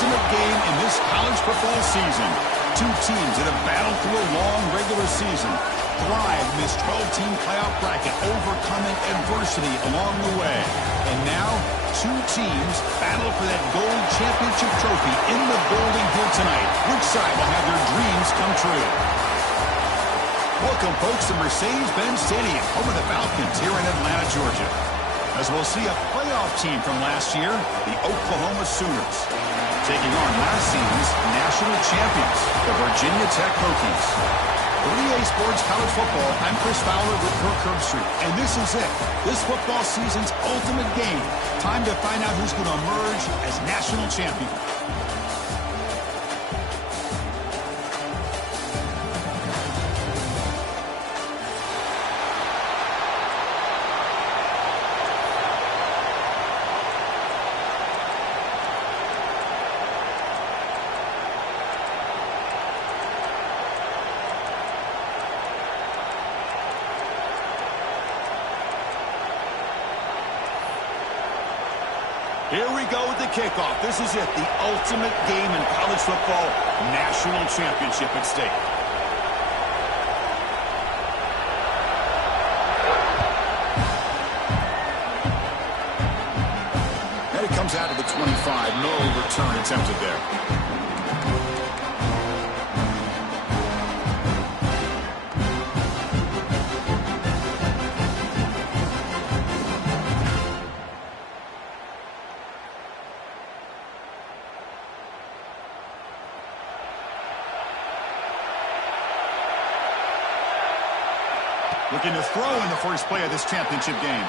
ultimate game in this college football season. Two teams that have battled through a long regular season, thrived in this 12-team playoff bracket, overcoming adversity along the way. And now, two teams battle for that gold championship trophy in the building here tonight. Which side will have their dreams come true? Welcome, folks, to Mercedes-Benz Stadium, home of the Falcons here in Atlanta, Georgia. As we'll see a playoff team from last year, the Oklahoma Sooners, taking on last season's national champions, the Virginia Tech Hokies. For EA Sports College Football, I'm Chris Fowler with Kirk Herbstreit, and this is it. This football season's ultimate game. Time to find out who's going to emerge as national champion. Here we go with the kickoff. This is it, the ultimate game in college football, national championship at stake. And it comes out of the 25. No return attempted there. Looking to throw in the first play of this championship game.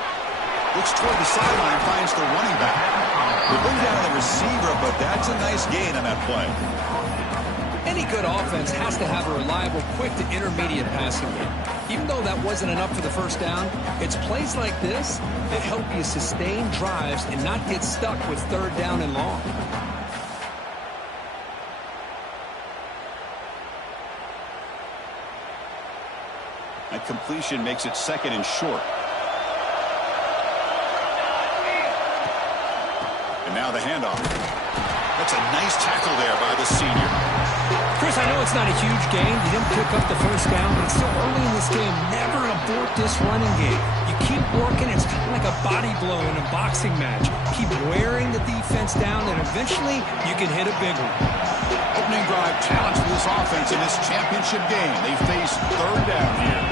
Looks toward the sideline, finds the running back. They bring down the receiver, but that's a nice gain on that play. Any good offense has to have a reliable, quick to intermediate passing game. Even though that wasn't enough for the first down, it's plays like this that help you sustain drives and not get stuck with third down and long. That completion makes it second and short. And now the handoff. That's a nice tackle there by the senior. Chris, I know it's not a huge gain. You didn't pick up the first down, but it's still early in this game. Never abort this running game. You keep working. It's kind of like a body blow in a boxing match. Keep wearing the defense down, and eventually you can hit a big one. Opening drive challenge for this offense in this championship game. They face third down here.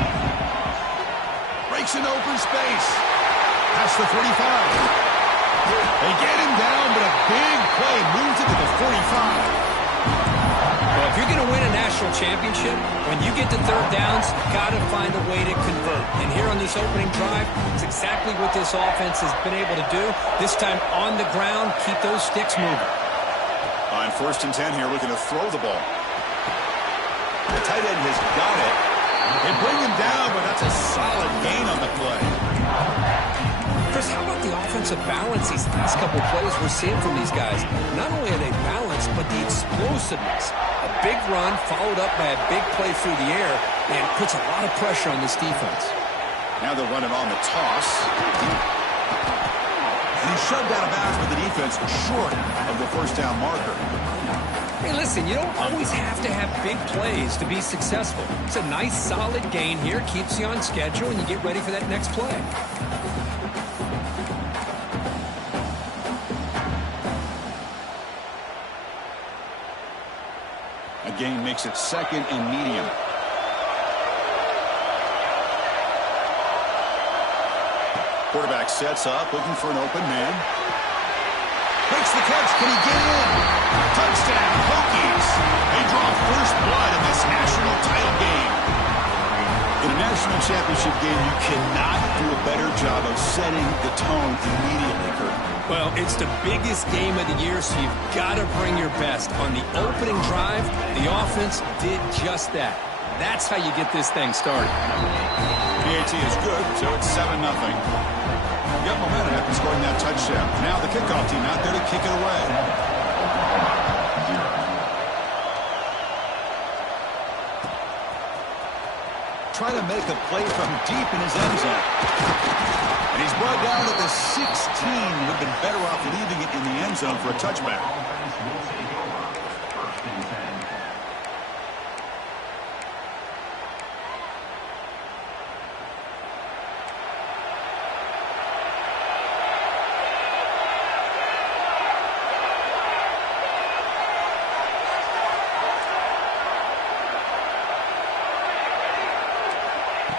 Breaks in open space. Past the 45. They get him down, but a big play moves it to the 45. Well, if you're going to win a national championship, when you get to third downs, you've got to find a way to convert. And here on this opening drive, it's exactly what this offense has been able to do. This time on the ground, keep those sticks moving. On 1st and 10 here, looking to throw the ball. The tight end has got it. They bring him down, but that's a solid gain on the play. Chris, how about the offensive balance these last couple plays we're seeing from these guys? Not only are they balanced, but the explosiveness. A big run followed up by a big play through the air, and puts a lot of pressure on this defense. Now they're running on the toss. And he shoved out of bounds with the defense short of the first down marker. Hey, listen, you don't always have to have big plays to be successful. It's a nice, solid gain here. Keeps you on schedule, and you get ready for that next play. A gain makes it second and medium. Quarterback sets up, looking for an open man. Makes the catch. Can he get in? Touchdown, Hokies. They draw first blood in this national title game. In a national championship game, you cannot do a better job of setting the tone immediately, Kurt. Well, it's the biggest game of the year, so you've got to bring your best. On the opening drive, the offense did just that. That's how you get this thing started. PAT is good, so it's 7-0. Got momentum after scoring that touchdown. Now the kickoff team out there to kick it away. trying to make a play from deep in his end zone. And he's brought down at the 16. Would have been better off leaving it in the end zone for a touchback.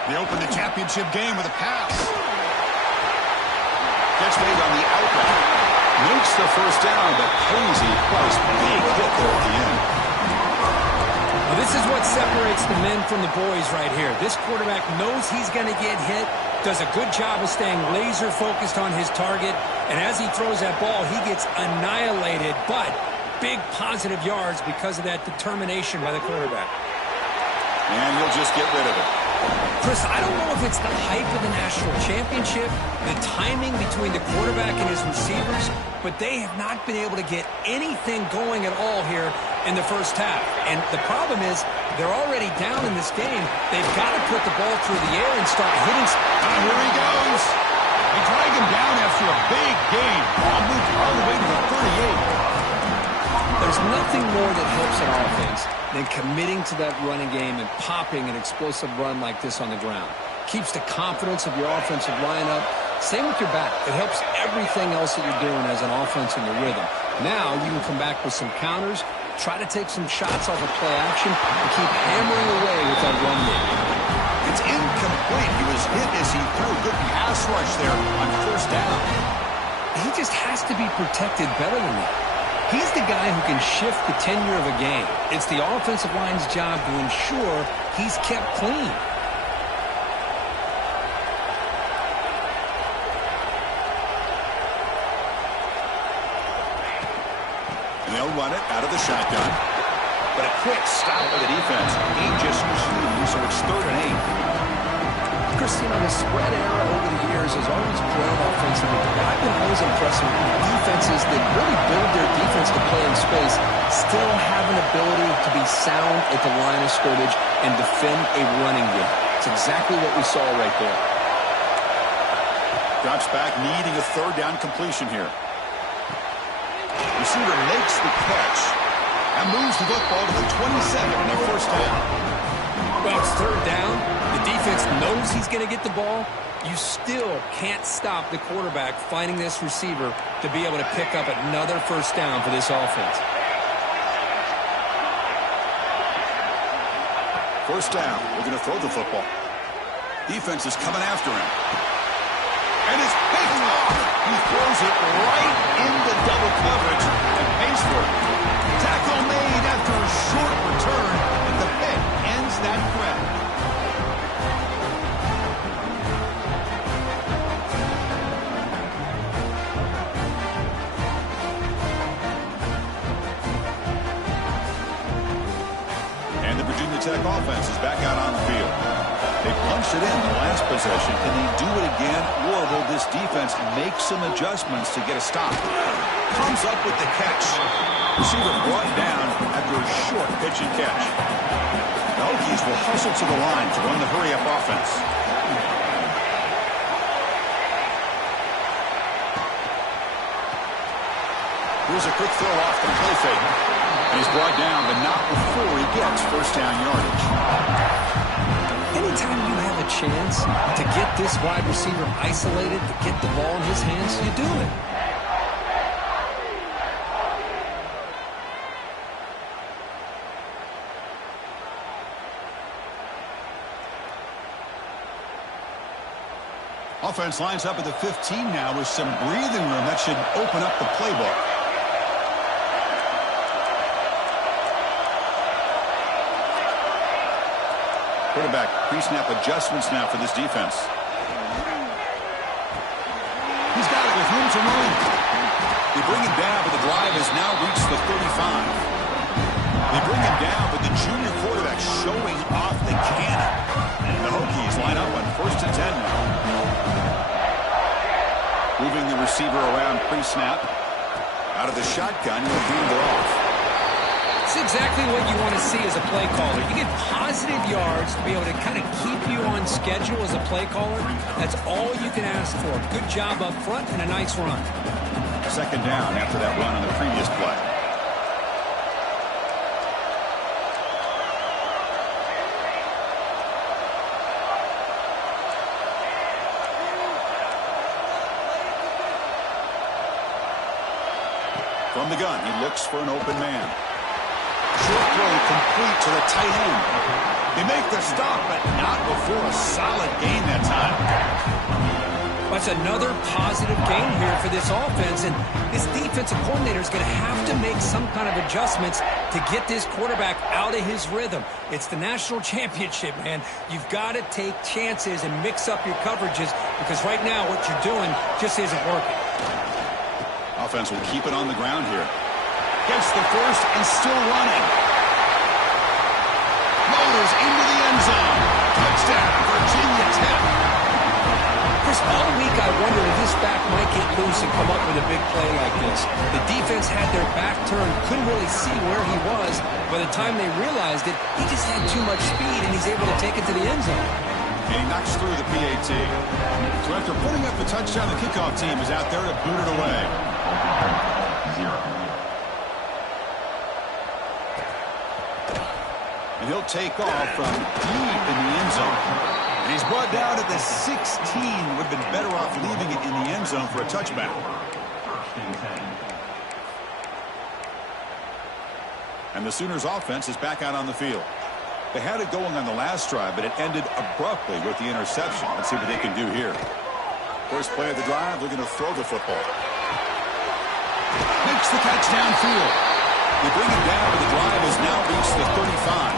They open the championship game with a pass. Gets made on the outlet. Makes the first down, but pays a price. Big hit there at the end. Well, this is what separates the men from the boys right here. This quarterback knows he's going to get hit, does a good job of staying laser focused on his target, and as he throws that ball, he gets annihilated, but big positive yards because of that determination by the quarterback. And he'll just get rid of it. Chris, I don't know if it's the hype of the national championship, the timing between the quarterback and his receivers, but they have not been able to get anything going at all here in the first half. And the problem is they're already down in this game. They've got to put the ball through the air and start hitting. Here he goes. They drag him down after a big gain. Ball moved all the way to the 38. There's nothing more that helps an offense than committing to that running game and popping an explosive run like this on the ground. Keeps the confidence of your offensive line up. Same with your back. It helps everything else that you're doing as an offense in your rhythm. Now you can come back with some counters, try to take some shots off of play action, and keep hammering away with that run game. It's incomplete. He was hit as he threw a good pass rush there on first down. He just has to be protected better than that. He's the guy who can shift the tenure of a game. It's the offensive line's job to ensure he's kept clean. And they'll run it out of the shotgun. But a quick stop by the defense. He just received, so it's 3rd and 8. Chris, you know, the spread era over the years has always grown offensively. But I've been always impressed with defenses that really build their defense to play in space, still have an ability to be sound at the line of scrimmage and defend a running game. It's exactly what we saw right there. Drops back, needing a 3rd down completion here. Receiver makes the catch and moves the football to the 27 on their first down. Well, it's 3rd down. The defense knows he's going to get the ball. You still can't stop the quarterback finding this receiver to be able to pick up another first down for this offense. First down. We're going to throw the football. Defense is coming after him. And it's picked off. He throws it right into double coverage and pays for it. Tackle made after a short return, and the pick ends that threat. And the Virginia Tech offense is back out on the field. They punched it in the last possession. Can they do it again, or will this defense make some adjustments to get a stop? Comes up with the catch. Receiver brought down after a short pitch and catch. The Hokies will hustle to the line to run the hurry-up offense. Here's a quick throw off the play fake. And he's brought down, but not before he gets first down yardage. Anytime you have a chance to get this wide receiver isolated, to get the ball in his hands, you do it. Offense lines up at the 15 now with some breathing room. That should open up the playbook. Quarterback pre-snap adjustments now for this defense. He's got it with room to run. They bring him down, but the drive has now reached the 35. They bring him down, but the junior quarterback showing off the cannon. And the Hokies line up on 1st and 10 now. Moving the receiver around pre-snap. Out of the shotgun, he'll hand it off. That's exactly what you want to see as a play caller. You get positive yards to be able to kind of keep you on schedule as a play caller. That's all you can ask for. Good job up front and a nice run. Second down after that run on the previous play. From the gun, he looks for an open man. Short throw complete to the tight end. They make the stop, but not before a solid gain that time. That's another positive gain here for this offense, and this defensive coordinator is going to have to make some kind of adjustments to get this quarterback out of his rhythm. It's the national championship, man. You've got to take chances and mix up your coverages because right now what you're doing just isn't working. Offense will keep it on the ground here. Gets the first and still running. Motors into the end zone. Touchdown, Virginia Tech. Chris, all week I wondered if this back might get loose and come up with a big play like this. The defense had their back turned, couldn't really see where he was. By the time they realized it, he just had too much speed, and he's able to take it to the end zone. And he knocks through the PAT. So after putting up the touchdown, the kickoff team is out there to boot it away. And he'll take off from deep in the end zone. And he's brought down at the 16. Would have been better off leaving it in the end zone for a touchback. And the Sooners offense is back out on the field. They had it going on the last drive, but it ended abruptly with the interception. Let's see what they can do here. First play of the drive, they're going to throw the football. Makes the catch downfield. They bring him down, but the drive has now reached the 35.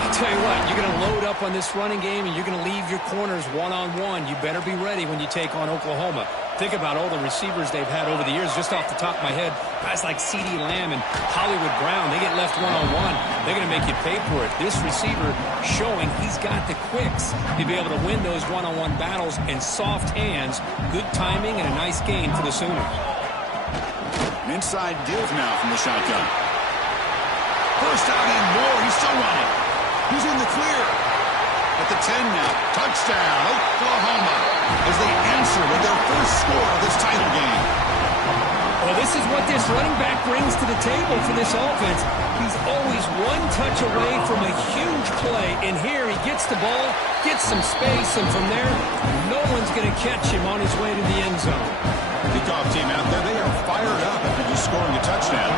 I'll tell you what, you're going to load up on this running game, and you're going to leave your corners one-on-one. You better be ready when you take on Oklahoma. Think about all the receivers they've had over the years. Just off the top of my head, guys like CeeDee Lamb and Hollywood Brown, they get left one-on-one. They're going to make you pay for it. This receiver showing he's got the quicks to be able to win those one-on-one battles and soft hands. Good timing and a nice gain for the Sooners. An inside give now from the shotgun. First out and more. He's still running. He's in the clear. At the 10 now. Touchdown, Oklahoma, as they answer with their first score of this title game. Well, this is what this running back brings to the table for this offense. He's always one touch away from a huge play, and here he gets the ball, gets some space, and from there, no one's going to catch him on his way to the end zone. Kickoff team out there, they are fired up after just scoring a touchdown.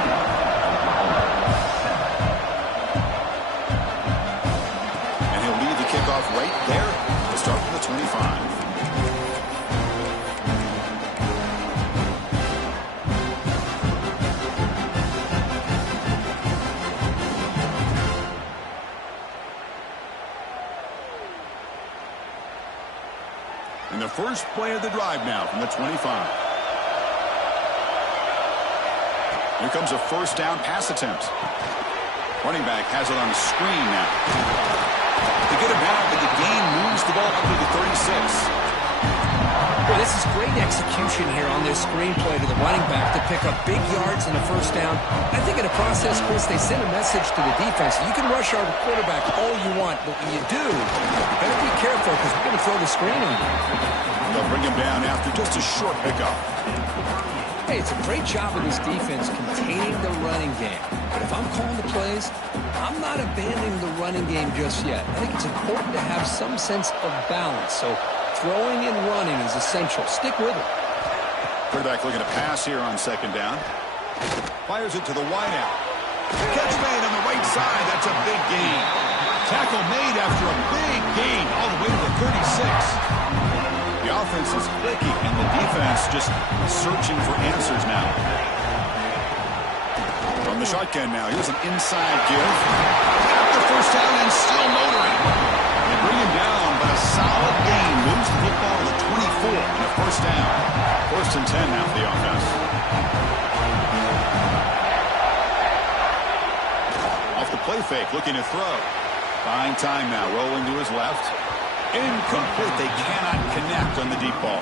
And he'll lead the kickoff right there to start from the 25. And the first play of the drive now from the 25. Here comes a first down pass attempt. Running back has it on the screen now. They get him out, but the gain moves the ball up to the 36. Well, this is great execution here on this screen play to the running back to pick up big yards and a first down. I think in the process, Chris, they send a message to the defense. You can rush our quarterback all you want, but when you do, you better be careful because we're going to throw the screen on you. They'll bring him down after just a short pickup. Hey, it's a great job of this defense containing the running game. But if I'm calling the plays, I'm not abandoning the running game just yet. I think it's important to have some sense of balance. So throwing and running is essential. Stick with it. Quarterback looking to pass here on second down. Fires it to the wideout. Catch made on the right side. That's a big gain. Tackle made after a big gain all the way to the 36. The offense is clicking, and the defense just searching for answers now. From the shotgun now, here's an inside give. Got the first down and still motoring. They bring him down, but a solid gain moves the football to the 24 and a first down. First and 10 now for the offense. Off the play fake, looking to throw. Fine time now, rolling to his left. Incomplete. They cannot connect on the deep ball.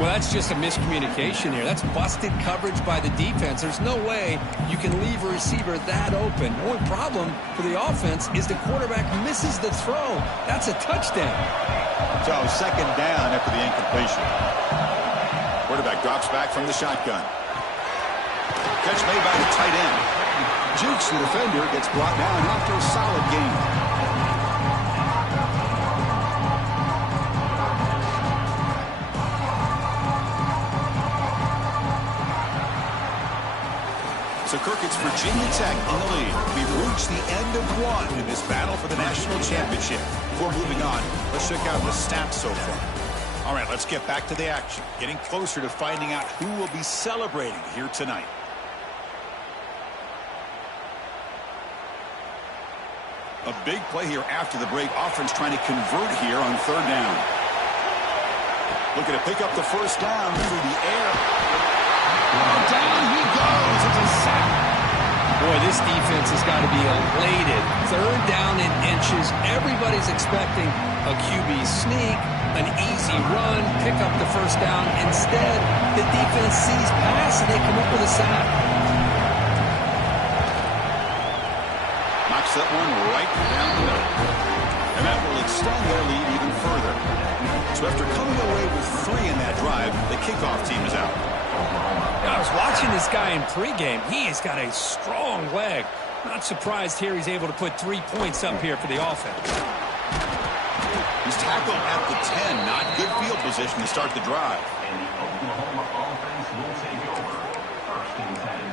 Well, that's just a miscommunication here. That's busted coverage by the defense. There's no way you can leave a receiver that open. The only problem for the offense is the quarterback misses the throw. That's a touchdown. So second down after the incompletion. Quarterback drops back from the shotgun. Catch made by the tight end. Jukes the defender, gets brought down after a solid gain. So Kirk, it's Virginia Tech in the lead. We've reached the end of one in this battle for the national championship. Before moving on, let's check out the stats so far. All right, let's get back to the action. Getting closer to finding out who will be celebrating here tonight. A big play here after the break. Offense trying to convert here on third down. Looking to pick up the first down through the air. Down he goes. It's a sack. Boy, this defense has got to be elated. Third down in inches. Everybody's expecting a QB sneak, an easy run, pick up the first down. Instead, the defense sees pass and they come up with a sack. Knocks that one right down the middle. And that will extend their lead even further. So after coming away with 3 in that drive, the kickoff team is out. I was watching this guy in pregame. He has got a strong leg. Not surprised here he's able to put 3 points up here for the offense. He's tackled at the 10. Not good field position to start the drive. And the Oklahoma offense will take over. First and 10.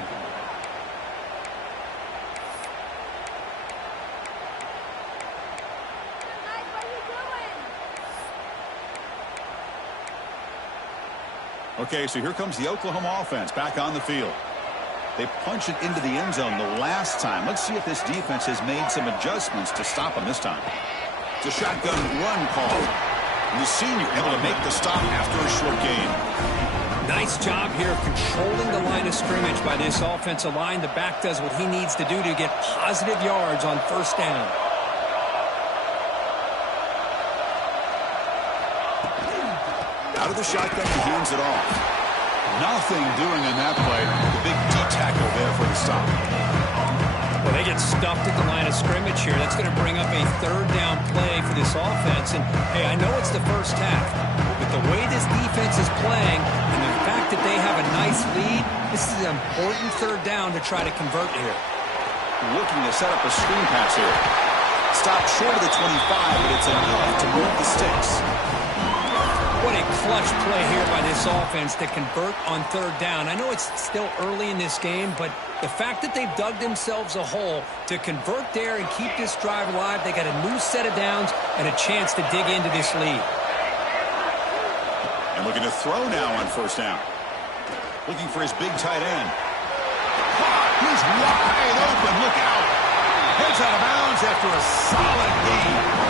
Okay, so here comes the Oklahoma offense back on the field. They punched it into the end zone the last time. Let's see if this defense has made some adjustments to stop them this time. It's a shotgun run call. And the senior able to make the stop after a short gain. Nice job here of controlling the line of scrimmage by this offensive line. The back does what he needs to do to get positive yards on first down. Out of the shotgun, he hands it off. Nothing doing in that play. The big D tackle there for the stop. Well, they get stuffed at the line of scrimmage here. That's going to bring up a third down play for this offense. And, hey, I know it's the first half, but the way this defense is playing and the fact that they have a nice lead, this is an important third down to try to convert here. Looking to set up a screen pass here. Stopped short of the 25, but it's enough to move the sticks. What a clutch play here by this offense to convert on third down. I know it's still early in this game, but the fact that they've dug themselves a hole to convert there and keep this drive alive, they got a new set of downs and a chance to dig into this lead. And looking to throw now on first down. Looking for his big tight end. He's wide open. Look out. Heads out of bounds after a solid gain.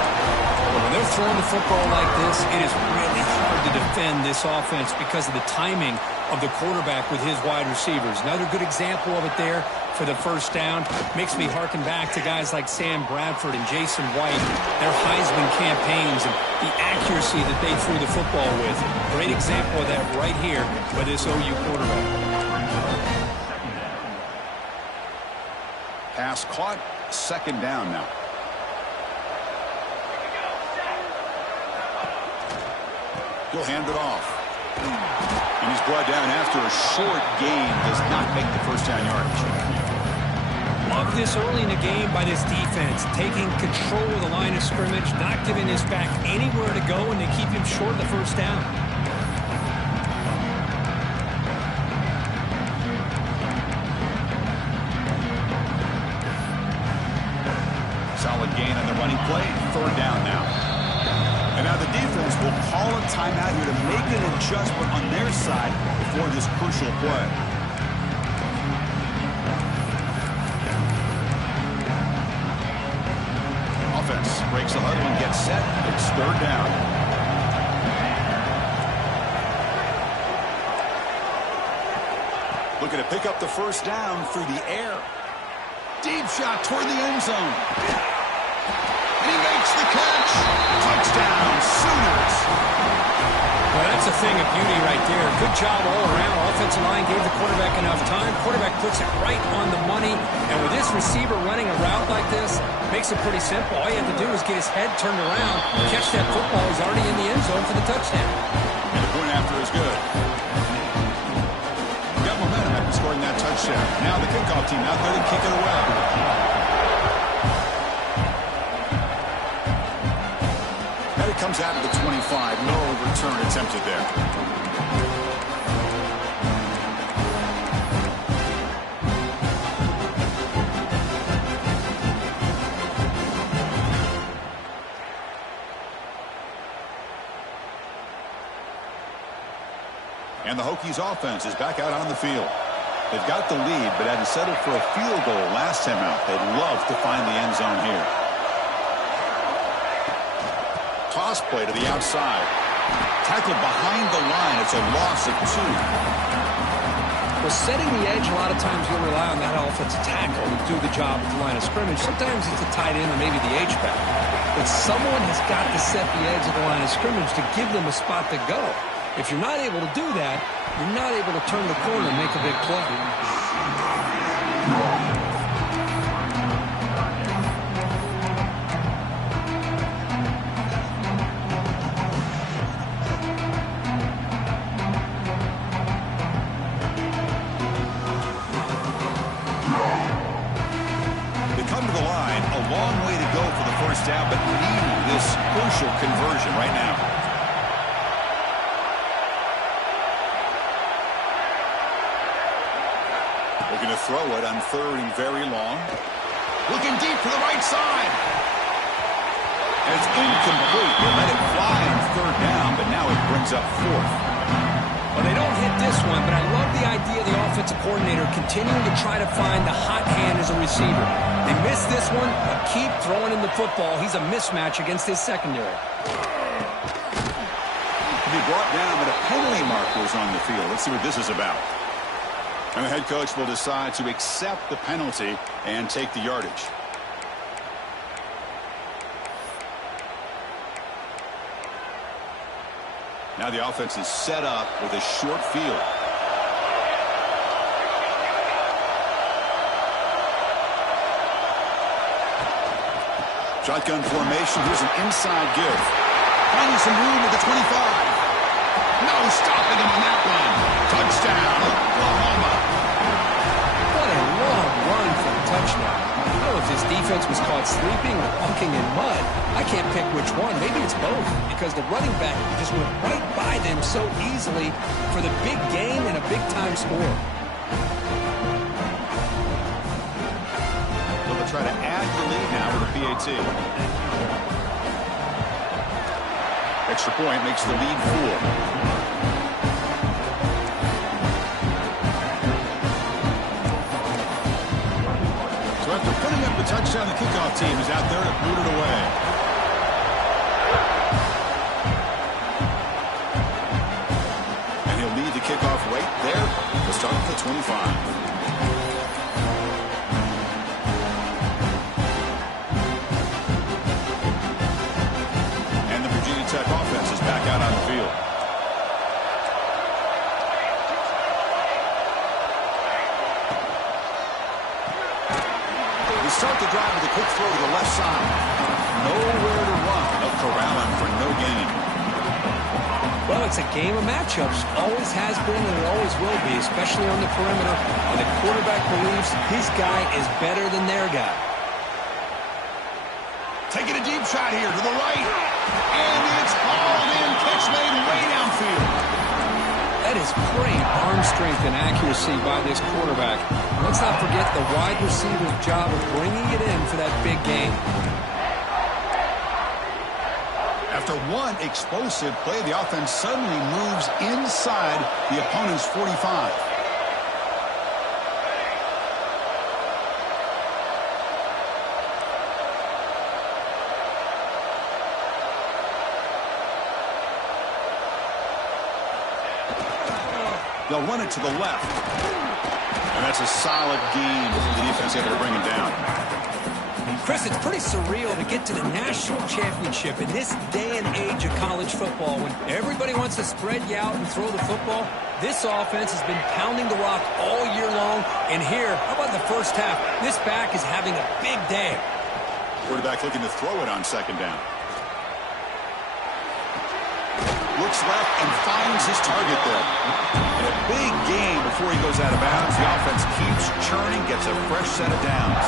When they're throwing the football like this, it is really hard to defend this offense because of the timing of the quarterback with his wide receivers. Another good example of it there for the first down. Makes me harken back to guys like Sam Bradford and Jason White, their Heisman campaigns and the accuracy that they threw the football with. Great example of that right here by this OU quarterback. Pass caught, second down now. He'll hand it off. And he's brought down after a short gain. Does not make the first down yardage. Love this early in the game by this defense. Taking control of the line of scrimmage. Not giving this back anywhere to go. And they keep him short of the first down. Solid gain on the running play. Third down now. And now the defense will call a timeout here to make an adjustment on their side before this crucial play. Offense breaks the huddle and gets set. It's third down. Looking to pick up the first down through the air. Deep shot toward the end zone. And he makes the catch. Touchdown, Sooners. Well, that's a thing of beauty right there. Good job all around. Offensive line gave the quarterback enough time. Quarterback puts it right on the money. And with this receiver running a route like this, makes it pretty simple. All you have to do is get his head turned around, catch that football. He's already in the end zone for the touchdown. And the point after is good. Got momentum after scoring that touchdown. Now the kickoff team out there to kick it away. Comes out of the 25. No return attempted there. And the Hokies offense is back out on the field. They've got the lead, but hadn't settled for a field goal last time out. They'd love to find the end zone here. Toss play to the outside. Tackled behind the line. It's a loss of 2. Well, setting the edge, a lot of times you'll rely on that offensive tackle to do the job at the line of scrimmage. Sometimes it's a tight end or maybe the H-back. But someone has got to set the edge of the line of scrimmage to give them a spot to go. If you're not able to do that, you're not able to turn the corner and make a big play. Down, but needing this crucial conversion right now. Looking to throw it on 3rd and very long. Looking deep to the right side. And it's incomplete. They let it fly on 3rd down, but now it brings up 4th. Well, they don't hit this one, but I love the idea of the offensive coordinator continuing to try to find the hot hand as a receiver. They missed this one, but keep throwing him the football. He's a mismatch against his secondary. To be brought down, but a penalty marker was on the field. Let's see what this is about. And the head coach will decide to accept the penalty and take the yardage. Now the offense is set up with a short field. Shotgun formation. Here's an inside give. Finding some room at the 25. No stopping him on that one. Touchdown, Oklahoma. What a long run for a touchdown. I don't know if his defense was caught sleeping or walking in mud. I can't pick which one. Maybe it's both, because the running back just went right by them so easily for the big gain and a big-time score. So they'll try to add the lead now with a PAT. Extra point makes the lead 4. After putting up the touchdown, the kickoff team is out there to boot it away. And he'll lead the kickoff right there to start at the 25. And the Virginia Tech offense is back out on the field. Start the drive with a quick throw to the left side. Nowhere to run. They'll corral him for no gain. Well, it's a game of matchups. Always has been and it always will be, especially on the perimeter. And the quarterback believes his guy is better than their guy. Taking a deep shot here to the right. And it's hauled in. Catch made way downfield. That is great arm strength and accuracy by this quarterback. Let's not forget the wide receiver's job of bringing it in for that big game. After one explosive play, the offense suddenly moves inside the opponent's 45. They'll run it to the left. And that's a solid gain for the defense able to bring him down. Chris, it's pretty surreal to get to the national championship in this day and age of college football when everybody wants to spread you out and throw the football. This offense has been pounding the rock all year long. And here, how about the first half? This back is having a big day. Quarterback looking to throw it on second down. Looks left and finds his target there. And a big gain before he goes out of bounds. The offense keeps churning, gets a fresh set of downs.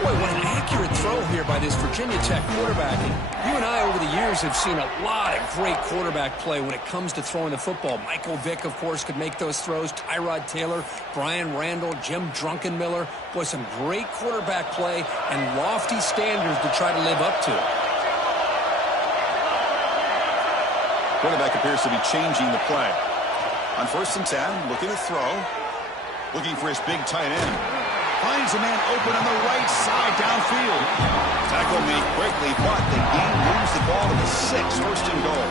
Boy, what an accurate throw here by this Virginia Tech quarterback. And you and I, over the years, have seen a lot of great quarterback play when it comes to throwing the football. Michael Vick, of course, could make those throws. Tyrod Taylor, Brian Randall, Jim Druckenmiller. Boy, some great quarterback play and lofty standards to try to live up to. Quarterback appears to be changing the play. On 1st and 10, looking to throw. Looking for his big tight end. Finds a man open on the right side downfield. Tackle made quickly, but the game moves the ball to the 6, 1st and goal.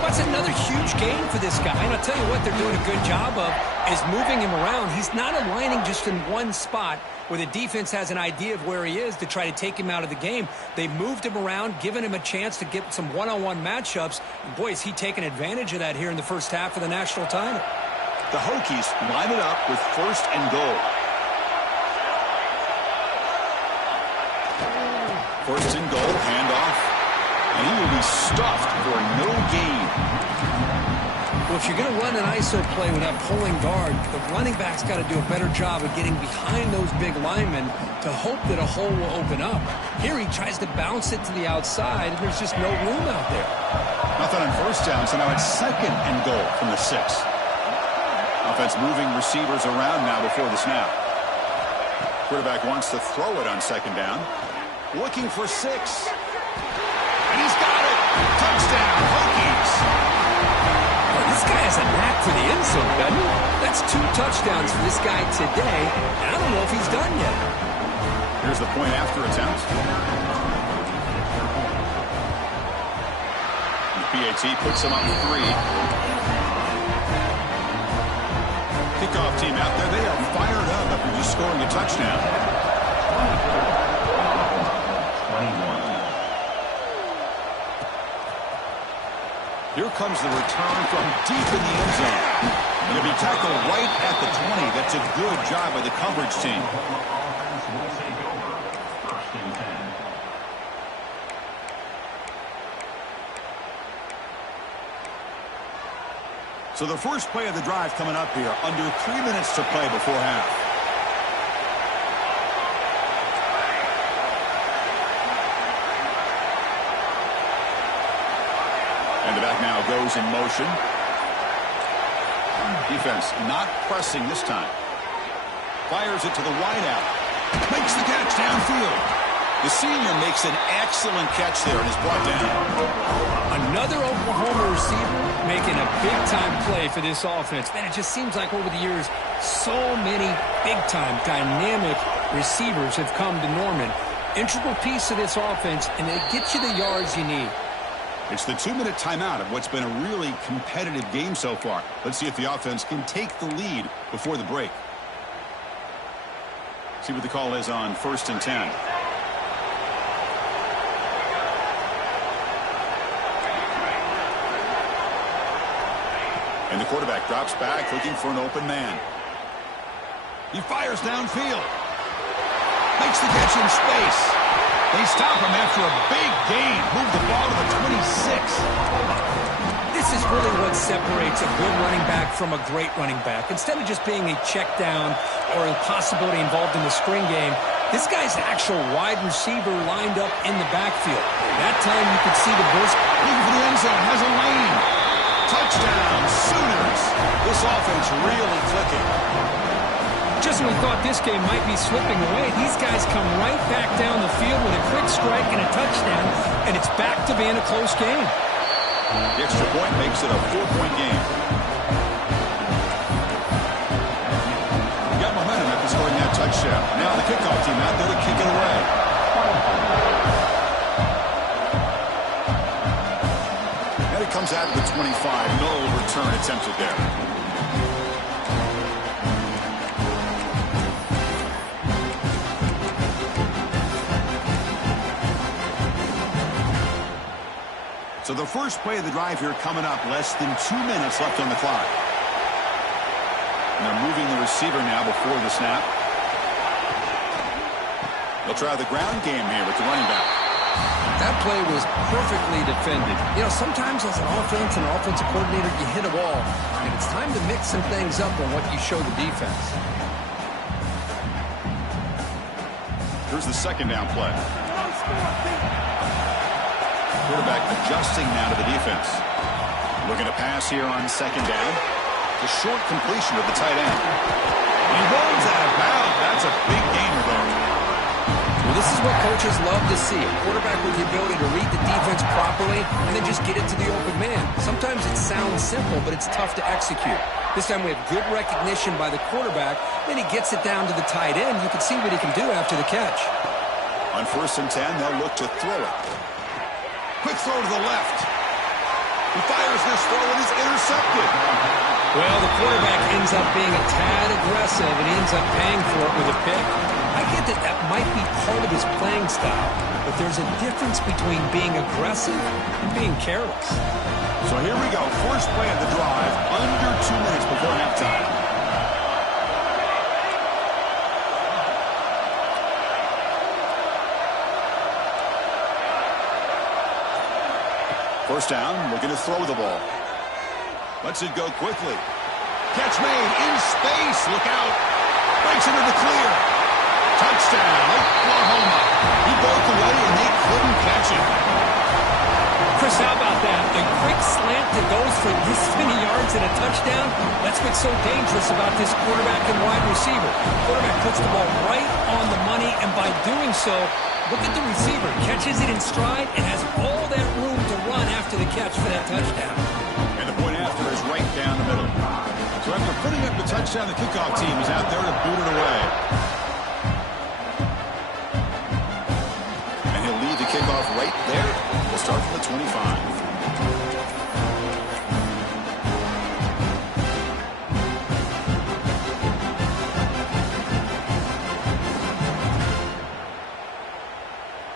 That's another huge gain for this guy. And I'll tell you what they're doing a good job of is moving him around. He's not aligning just in one spot where the defense has an idea of where he is to try to take him out of the game. They moved him around, given him a chance to get some one-on-one matchups. And boy, is he taking advantage of that here in the first half of the national title. The Hokies line it up with 1st and goal. 1st and goal, handoff. And he will be stuffed for no gain. Well, if you're going to run an ISO play with that pulling guard, the running back's got to do a better job of getting behind those big linemen to hope that a hole will open up. Here he tries to bounce it to the outside, and there's just no room out there. Nothing on 1st down, so now it's 2nd and goal from the 6. Offense moving receivers around now before the snap. Quarterback wants to throw it on 2nd down. Looking for 6. And he's got it. Touchdown, Hokies. Well, this guy has a knack for the end zone, doesn't he? That's 2 touchdowns for this guy today, and I don't know if he's done yet. Here's the point after attempt. The PAT puts him up 3. Kickoff team out there. They are fired up after just scoring a touchdown. 21. Here comes the return from deep in the end zone. He'll be tackled right at the 20. That's a good job by the coverage team. Offense will take over. 1st and 10. So the first play of the drive coming up here. Under 3 minutes to play before half. And the back now goes in motion. Defense not pressing this time. Fires it to the wideout. Makes the catch downfield. The senior makes an excellent catch there and is brought down. Another Oklahoma receiver making a big-time play for this offense. Man, it just seems like over the years, so many big-time, dynamic receivers have come to Norman. Integral piece of this offense, and they get you the yards you need. It's the 2-minute timeout of what's been a really competitive game so far. Let's see if the offense can take the lead before the break. See what the call is on 1st and 10. And the quarterback drops back, looking for an open man. He fires downfield. Makes the catch in space. They stop him after a big gain. Move the ball to the 26. This is really what separates a good running back from a great running back. Instead of just being a check down or a possibility involved in the screen game, this guy's actual wide receiver lined up in the backfield. That time you could see the burst. Looking for the end zone, has a lane. Touchdown, Sooners. This offense really clicking. Just when we thought this game might be slipping away, these guys come right back down the field with a quick strike and a touchdown, and it's back to being a close game. The extra point makes it a 4-point game. Got momentum after scoring that touchdown. Now the kickoff team out there to kick it away. And it comes out of the 25. No return attempted there. So the first play of the drive here coming up, less than 2 minutes left on the clock. And they're moving the receiver now before the snap. They'll try the ground game here with the running back. That play was perfectly defended. You know, sometimes as an offense and an offensive coordinator, you hit a wall, and it's time to mix some things up on what you show the defense. Here's the second down play. Quarterback adjusting now to the defense. Looking to pass here on second down. The short completion of the tight end. He runs out of bounds. That's a big gainer there. Well, this is what coaches love to see. A quarterback with the ability to read the defense properly and then just get it to the open man. Sometimes it sounds simple, but it's tough to execute. This time we have good recognition by the quarterback. Then he gets it down to the tight end. You can see what he can do after the catch. On 1st and 10, they'll look to throw it. Quick throw to the left. He fires this throw and is intercepted. Well, the quarterback ends up being a tad aggressive, and he ends up paying for it with a pick. I get that that might be part of his playing style, but there's a difference between being aggressive and being careless. So here we go. First play of the drive, under 2 minutes before halftime. First down, looking to throw the ball. Lets it go quickly. Catch made in space. Look out. Breaks into the clear. Touchdown, Oklahoma. He broke away and they couldn't catch him. Chris, how about that? A quick slant that goes for this many yards and a touchdown. That's what's so dangerous about this quarterback and wide receiver. Quarterback puts the ball right on the money, and by doing so, look at the receiver. Catches it in stride and has all that room to run after the catch for that touchdown. And the point after is right down the middle. So after putting up the touchdown, the kickoff team is out there to boot it away. And he'll lead the kickoff right there. We'll start from the 25.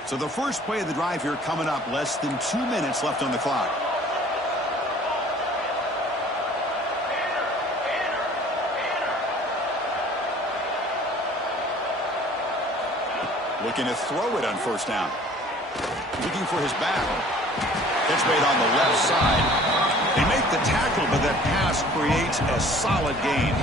So the first play of the drive here coming up, less than 2 minutes left on the clock. Looking to throw it on first down. Looking for his back. Catch made on the left side. They make the tackle, but that pass creates a solid gain.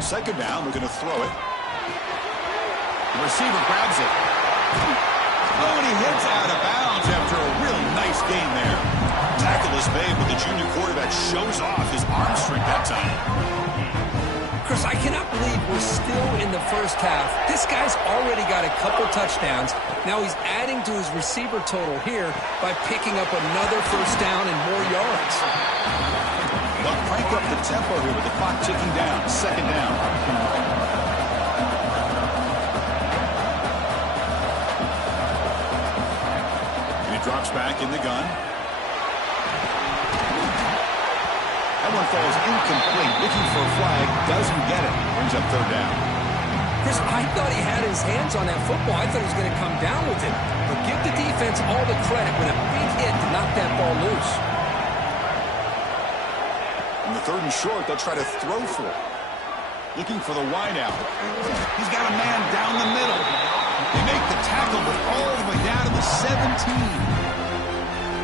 Second down, looking to throw it. The receiver grabs it. Oh, and he hits out of bounds after a really nice gain there. Tackle is made, but the junior quarterback shows off his arm strength that time. Chris, I cannot believe we're still in the first half. This guy's already got a couple touchdowns. Now he's adding to his receiver total here by picking up another first down and more yards. They'll crank up the tempo here with the clock ticking down. Second down. And he drops back in the gun. That one falls incomplete. Looking for a flag. Doesn't get it. Brings up third down. Chris, I thought he had his hands on that football. I thought he was going to come down with it. But give the defense all the credit with a big hit to knock that ball loose. On the third and short, they'll try to throw for it. Looking for the wide out. He's got a man down the middle. They make the tackle, but all the way down to the 17.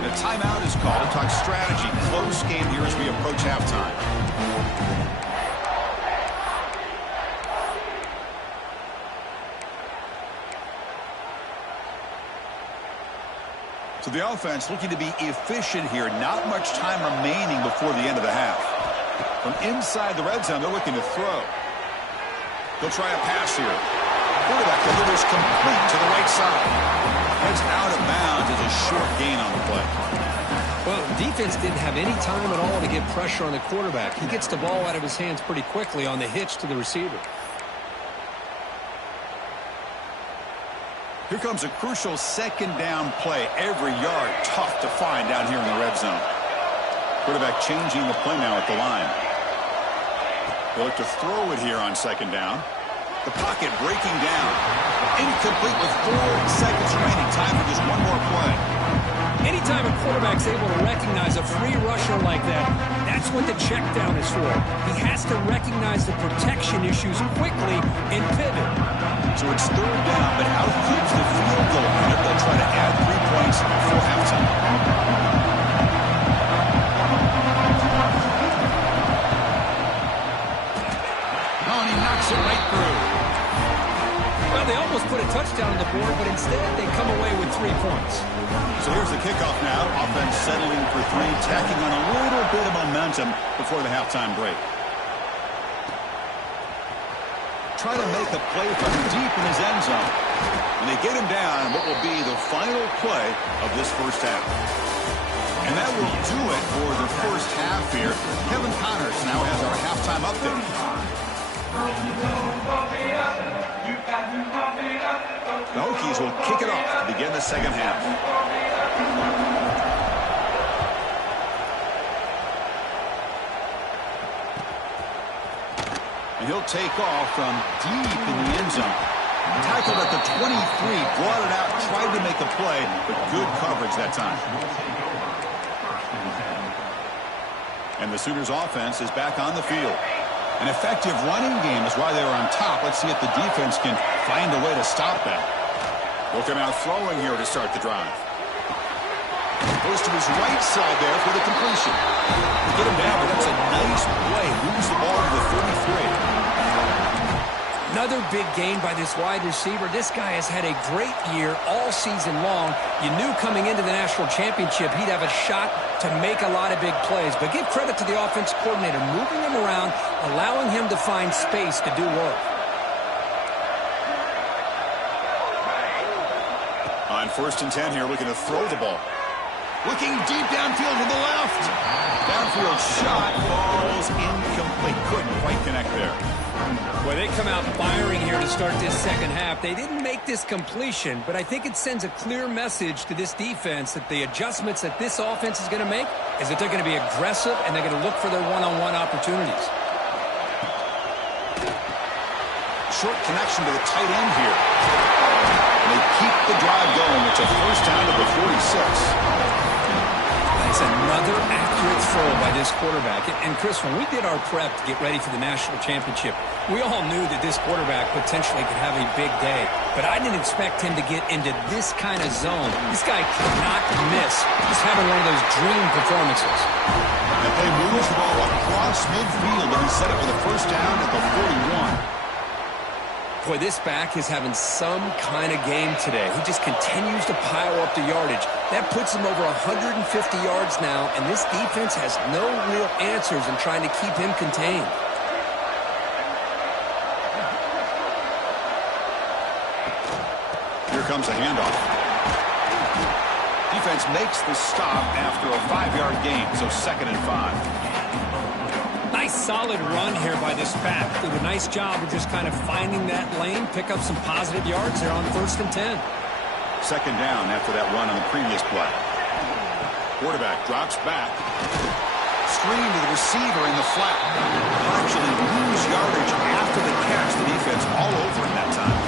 The timeout is called. Talk strategy. Close game here as we approach halftime. So the offense looking to be efficient here. Not much time remaining before the end of the half. From inside the red zone, they're looking to throw. They'll try a pass here. Quarterback delivers complete to the right side. Heads out of bounds as a short gain on the play. Well, the defense didn't have any time at all to get pressure on the quarterback. He gets the ball out of his hands pretty quickly on the hitch to the receiver. Here comes a crucial second down play. Every yard tough to find down here in the red zone. Quarterback changing the play now at the line. They look to throw it here on second down. The pocket breaking down. Incomplete with 4 seconds remaining. Time for just one more play. Anytime a quarterback's able to recognize a free rusher like that, that's what the check down is for. He has to recognize the protection issues quickly and pivot. So it's third down, but how keeps the field goal unit? They'll try to add 3 points before halftime. Oh, and he knocks it right through. Well, they almost put a touchdown on the board, but instead they come away with 3 points. So here's the kickoff now. Offense settling for 3, tacking on a little bit of momentum before the halftime break. Try to make a play from deep in his end zone. And they get him down in what will be the final play of this first half. And that will do it for the first half here. Kevin Connors now has our halftime update. The Hokies will kick it off to begin the second half. And he'll take off from deep in the end zone. Tackled at the 23, brought it out, tried to make a play, but good coverage that time. And the Sooners offense is back on the field. An effective running game is why they were on top. Let's see if the defense can find a way to stop that. Looking out throwing here to start the drive. Goes to his right side there for the completion. They get him down, but that's a nice play. Moves the ball to the 33. Another big gain by this wide receiver. This guy has had a great year all season long. You knew coming into the national championship he'd have a shot to make a lot of big plays. But give credit to the offense coordinator, moving him around, allowing him to find space to do work. On 1st and 10 here, looking to throw the ball. Looking deep downfield to the left. Downfield shot falls incomplete. Couldn't quite connect there. Well, they come out firing here to start this second half. They didn't make this completion, but I think it sends a clear message to this defense that the adjustments that this offense is going to make is that they're going to be aggressive and they're going to look for their one-on-one opportunities. Short connection to the tight end here. And they keep the drive going. It's a first down to the 46. That's another accurate throw by this quarterback. And Chris, when we did our prep to get ready for the national championship, we all knew that this quarterback potentially could have a big day. But I didn't expect him to get into this kind of zone. This guy cannot miss. He's having one of those dream performances. And they moves the ball across midfield, and he set it for the first down at the 41. Boy, this back is having some kind of game today. He just continues to pile up the yardage. That puts him over 150 yards now, and this defense has no real answers in trying to keep him contained. Here comes a handoff. Defense makes the stop after a 5-yard gain, so 2nd and 5. Nice solid run here by this back. Did a nice job of just kind of finding that lane, pick up some positive yards there on 1st and 10. 2nd down after that run on the previous play. Quarterback drops back. Screen to the receiver in the flat. Actually lose yardage after the catch. The defense all over in that time.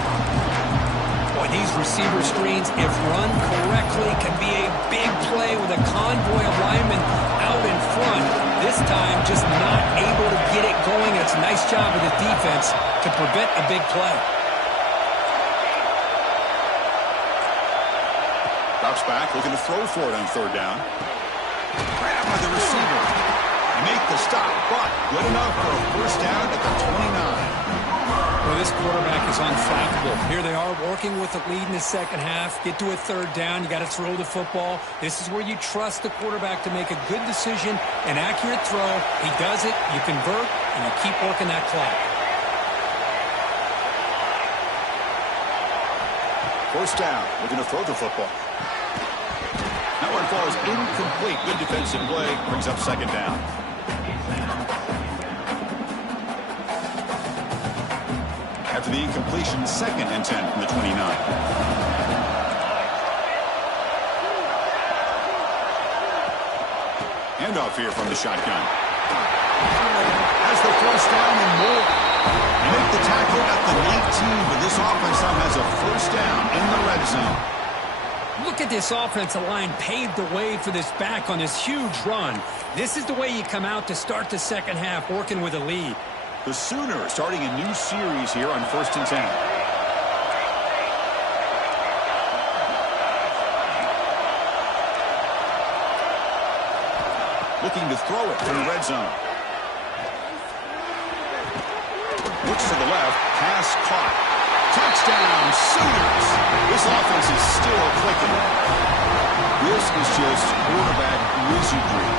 Boy, these receiver screens, if run correctly, can be a big play with a convoy of linemen out in front. This time, just not able to get it going. It's a nice job of the defense to prevent a big play. Drops back, looking to throw for it on 3rd down. Grab by the receiver. Make the stop, but good enough for a first down at the 29. Well, this quarterback is unflappable. Here they are working with the lead in the second half. Get to a 3rd down. You got to throw the football. This is where you trust the quarterback to make a good decision, an accurate throw. He does it, you convert, and you keep working that clock. 1st down, looking to throw the football. That one falls incomplete. Good defensive play, brings up 2nd down. After the incompletion, 2nd and 10 from the 29. handoff here from the shotgun. Has the first down and more. Make the tackle at the 19, but this offense now has a first down in the red zone. Look at this offensive line paved the way for this back on this huge run. This is the way you come out to start the second half, working with a lead. The Sooners starting a new series here on 1st and 10. Looking to throw it from the red zone. Looks to the left. Pass caught. Touchdown, Sooners. This offense is still clicking. This is just quarterback wizardry.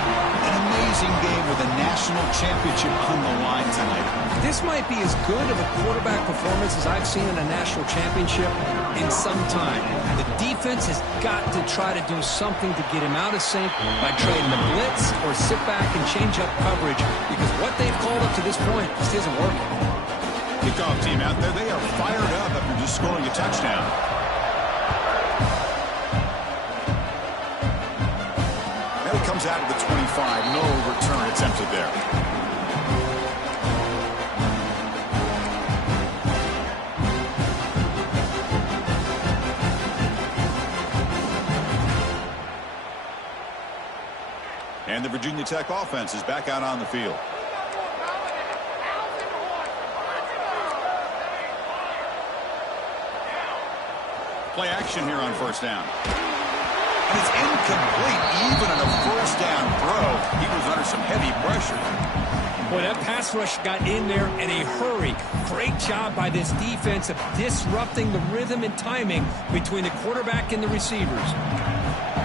An amazing game with a national championship on the line tonight. This might be as good of a quarterback performance as I've seen in a national championship in some time. The defense has got to try to do something to get him out of sync by trading the blitz or sit back and change up coverage, because what they've called up to this point just isn't working. Kickoff team out there, they are fired up after just scoring a touchdown. And it comes out of the 25. No return attempted there. And the Virginia Tech offense is back out on the field. Play action here on 1st down. And it's incomplete, even on a 1st down throw. He was under some heavy pressure. Boy, that pass rush got in there in a hurry. Great job by this defense of disrupting the rhythm and timing between the quarterback and the receivers.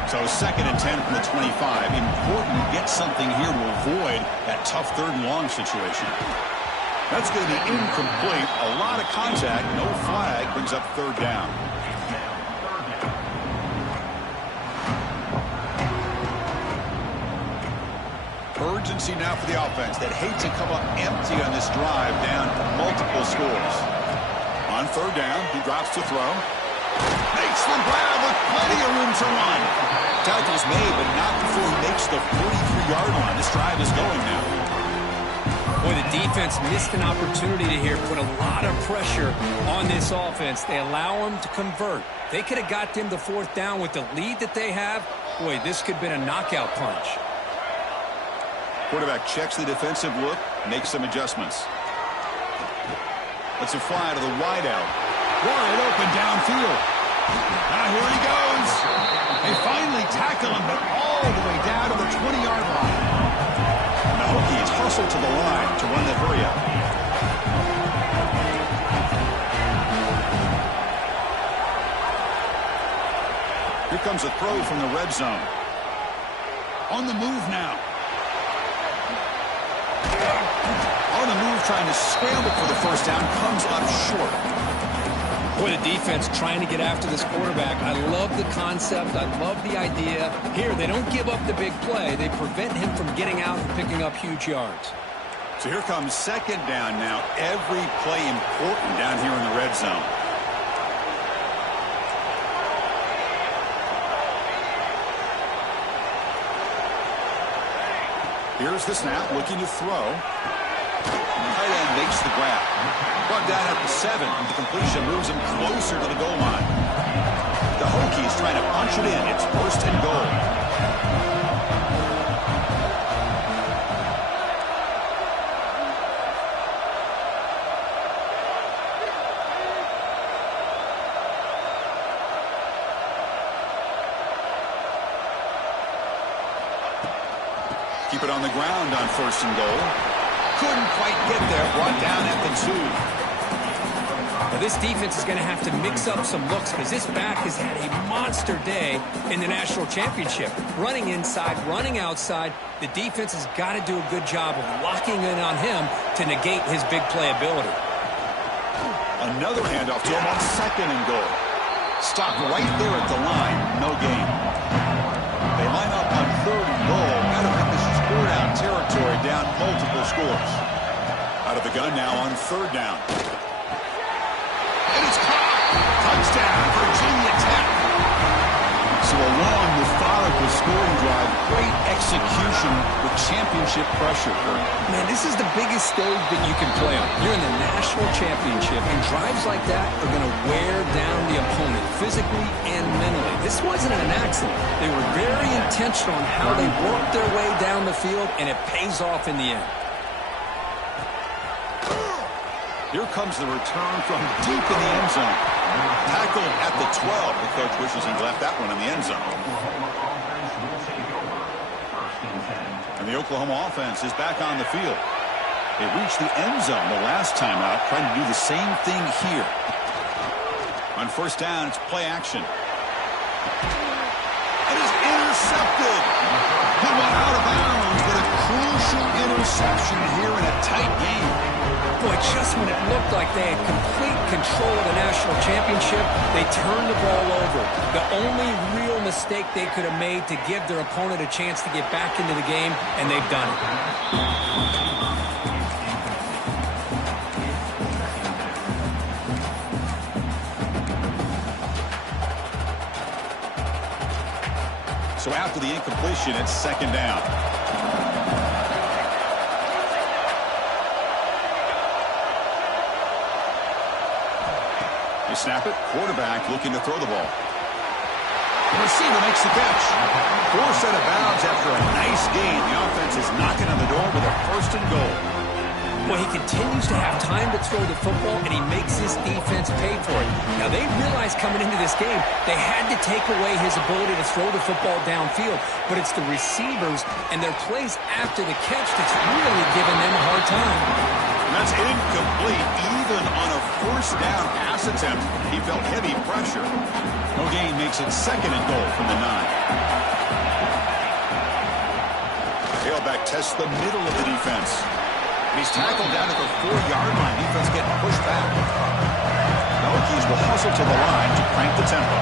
So 2nd and 10 from the 25. Important to get something here to avoid that tough 3rd and long situation. That's going to be incomplete. A lot of contact. No flag. Brings up 3rd down. Urgency now for the offense that hate to come up empty on this drive, down multiple scores. On 3rd down, he drops to throw. Makes the grab with plenty of room to run. Tackle's made, but not before he makes the 43-yard line. This drive is going now. Boy, the defense missed an opportunity to here, put a lot of pressure on this offense. They allow him to convert. They could have got them the 4th down with the lead that they have. Boy, this could have been a knockout punch. Quarterback checks the defensive look, makes some adjustments. Let's a fly to the wideout. Wide open downfield. Now here he goes. They finally tackle him, but all the way down to the 20-yard line. The Hokies hustle to the line to run the hurry up. Here comes a throw from the red zone. On the move now. On the move, trying to scramble for the 1st down, comes up short. Boy, the defense trying to get after this quarterback. I love the concept. I love the idea. Here, they don't give up the big play. They prevent him from getting out and picking up huge yards. So here comes 2nd down now. Every play important down here in the red zone. Here's the snap, looking to throw. Tight end makes the grab. Brought down at the 7. The completion moves him closer to the goal line. The Hokies trying to punch it in. It's 1st and goal. Keep it on the ground on 1st and goal. Couldn't quite get there. Brought down at the 2. Now, this defense is going to have to mix up some looks, because this back has had a monster day in the national championship. Running inside, running outside. The defense has got to do a good job of locking in on him to negate his big play ability. Another handoff to him on 2nd and goal. Stopped right there at the line. No gain. They line up on 3rd and goal. Got to make this four-down territory, down multiple scores. Out of the gun now on 3rd down. And it's caught. Touchdown, Virginia Tech. So a long, methodical scoring drive. Great execution execution with championship pressure. Man, this is the biggest stage that you can play on. You're in the national championship, and drives like that are going to wear down the opponent physically and mentally. This wasn't an accident. They were very intentional on how they worked their way down the field, and it pays off in the end. Here comes the return from deep in the end zone. Tackled at the 12. The coach wishes he left that one in the end zone. And the Oklahoma offense is back on the field. They reached the end zone the last time out, trying to do the same thing here. On first down, it's play action. It is intercepted. He went out of bounds, but a crucial interception here in a tight game. Boy, just when it looked like they had complete control of the national championship, they turned the ball over. The only real mistake they could have made to give their opponent a chance to get back into the game, and they've done it. So after the incompletion, it's second down. They snap it. Quarterback looking to throw the ball. The receiver makes the catch. Forced out of bounds after a nice gain. The offense is knocking on the door with a first and goal. Well, he continues to have time to throw the football, and he makes his defense pay for it. Now, they realized coming into this game they had to take away his ability to throw the football downfield, but it's the receivers and their plays after the catch that's really giving them a hard time. And that's incomplete. Even on a first down pass attempt, he felt heavy pressure. No gain makes it second and goal from the 9. Tailback tests the middle of the defense. He's tackled down at the 4-yard line. Defense getting pushed back. The Hokies will hustle to the line to crank the tempo.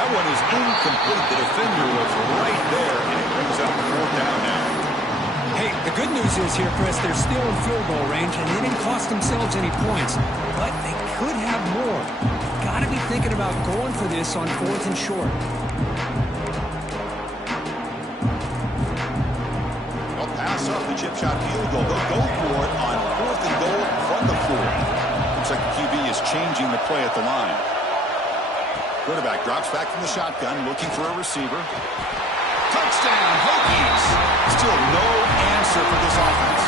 That one is incomplete. The defender was right there, and it brings up fourth down now. Hey, the good news is here, Chris, they're still in field goal range, and they didn't cost themselves any points. But they could have more. Got to be thinking about going for this on fourth and short. They'll pass up the chip shot field goal. They'll go for it on fourth and goal from the 4. Looks like the QB is changing the play at the line. Quarterback drops back from the shotgun, looking for a receiver. Touchdown, Hokies! Still no answer for this offense.